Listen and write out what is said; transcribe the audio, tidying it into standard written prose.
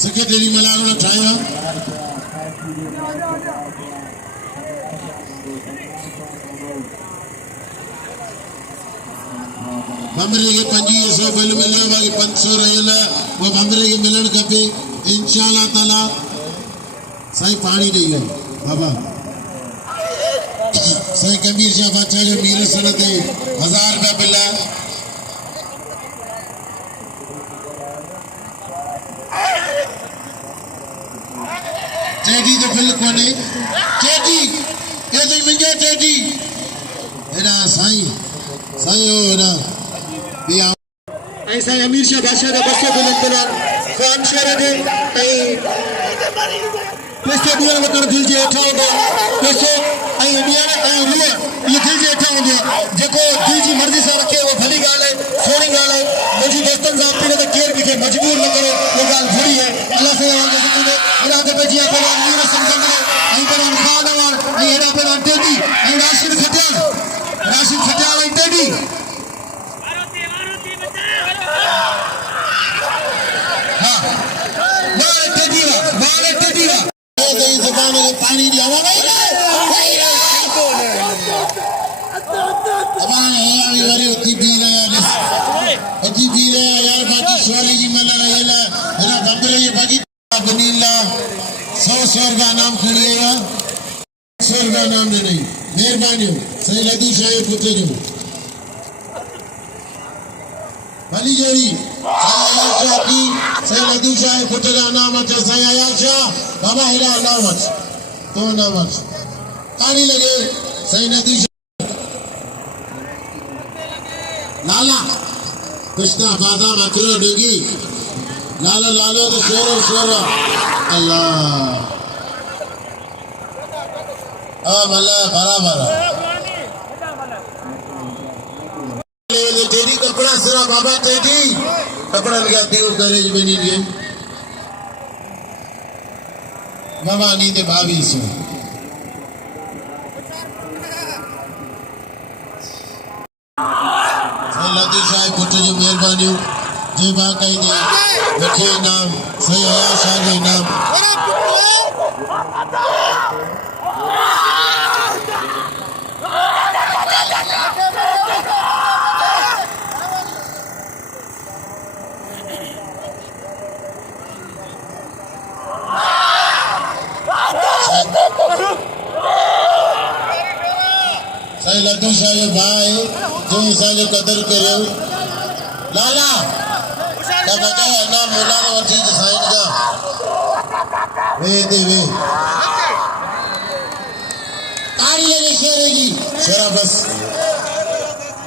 secretary मलागुण ठाया बमरे के 2500 bill मिले बाकी 500 रहेला वो बमरे के मिलन कपे इंशाल्लाह ताला सही पानी ॾेई बाबा सही कबीर शाह बादशाह जो मीर सनत 1000 रुपया बिल टेडी तो बिल कोने टेडी ये तो मुझे टेडी एरा साईं साईं ओरा बिया ऐसा अमीर शाह बादशाह का 200 बिल इंतजार खान शेर दे कहीं पैसे दिया मत दिल जे उठा होगा पैसे आई इंडिया ने आई रुआ ये दिल जे उठा होगा जेको दिल जी मर्जी से रखे वो भली गाल है सोनी गाल है मुझे दोस्तन साहब ने तो केयर भी मजबूर न करो वो गाल बुरी है अल्लाह से आवाज दे मेरा के बेजिया को मीर समझ आई पर खान और आई एरा पर टेडी आई राशिद खटियाल आई टेडी हां मारे टेडी जबान में पानी दिया जबान है अभी वाली उतनी पी रहे यार बाकी सोरे की मल्ला रहेला मेरा बंदरे ये बाकी बनीला 100 का नाम खड़ेगा 100 का नाम दे नहीं मेहरबानी सही लदी शाह पुत्र जो भली जोड़ी आयाल शाह की सही लदी शाह पुत्र का नाम अच्छा सही आयाल शाह बाबा हेरा नाम अच्छा तो नाम अच्छा पानी लगे सही नदी लाला कृष्णा बादा मकरो डूगी लाला लालो तो शोरो अल्लाह मल्ला बराबर टेडी कपड़ा सिरा बाबा टेडी कपड़ा लगा दियो गरेज बनी लिए बाबा नीते भाभी से लदी शाह पुत्र जो मेहरबानी जे बाकाई दे रखे नाम सही आया शाह के नाम सही लड्डू शाह जो भाई जो इंसान जो कदर करो लाला क्या बचा है ना मोला तो और चीज साइन का वे दे वे तारी लगे शेरेगी शेरा बस